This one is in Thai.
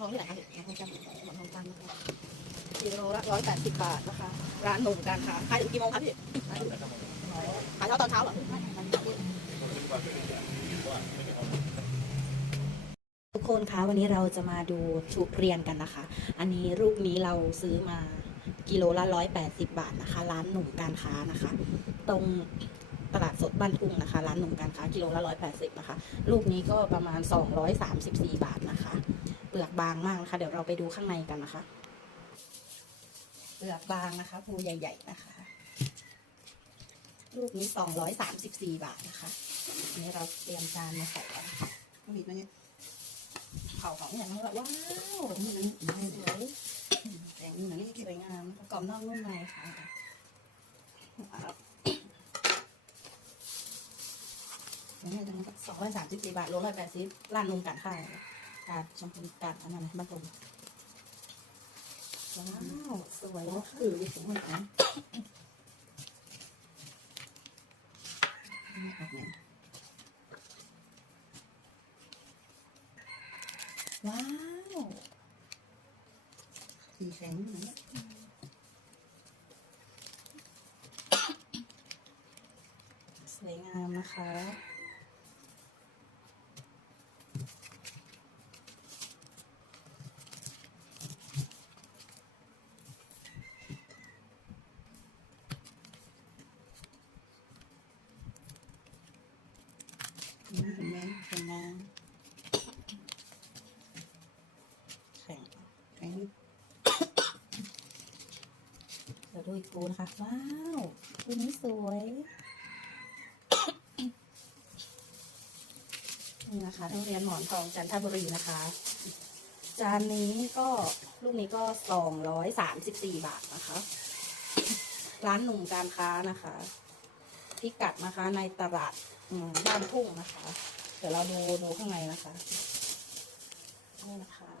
ทองที่ไหนคะหมอนทองจันหมอนทองจันทร์นะคะกิโลละร้อยแปดสิบบาทนะคะ ร้านหนุ่มการค้าขายถึงกี่โมงคะพี่ขายเช้าตอนเช้าเหรอทุกคนคะวันนี้เราจะมาดูทุเรียนกันนะคะ อันนี้ลูกนี้เราซื้อมากิโลละร้อยแปดสิบบาทนะคะ ร้านหนุ่มการค้านะคะ ตรง ตลาดสดบ้านทุ่งนะคะ ร้านหนุ่มการค้ากิโลละร้อยแปดสิบนะคะ ลูกนี้ก็ประมาณสองร้อยสามสิบสี่บาทนะคะ เปลือกบางมากนะคะ เดี๋ยวเราไปดูข้างในกันนะคะ เปลือกบางนะคะภูใหญ่ ๆ นะคะ ลูกนี้สองร้อยสามสิบสี่บาทนะคะนนี้เราเตรียมจานมาใส่กันมีดมาเนี่ยเผาของอย่างนี้แบบว้าวนี่นะนี่สวยแดงนี่นะนี่สวยงามนะคะกรอบนอกนุ่มในค่ะ นี่จะสองร้อยสามสิบสี่บาทโลละแปดสิบร้านนุ่มกันข้าวการชมพูการอันนั้นนะบ้าตรงว้าวสวยนะคือสวยมากว้าวสีแข็งนะสวยงามนะคะ เห็นไหมเห็นไหมแข็งแข็งเดี๋ยวดูอีกปูนะคะ ว้าวปูนี้สวย นี่นะคะทุเรียนหมอนทองจันทบุรีนะคะ จานนี้ก็ลูกนี้ก็สองร้อยสามสิบสี่บาทนะคะ ร้านหนุ่มการค้านะคะพิกัดนะคะในตลาดบ้านทุ่งนะคะ เดี๋ยวเราดูดูข้างในนะคะนี่นะคะ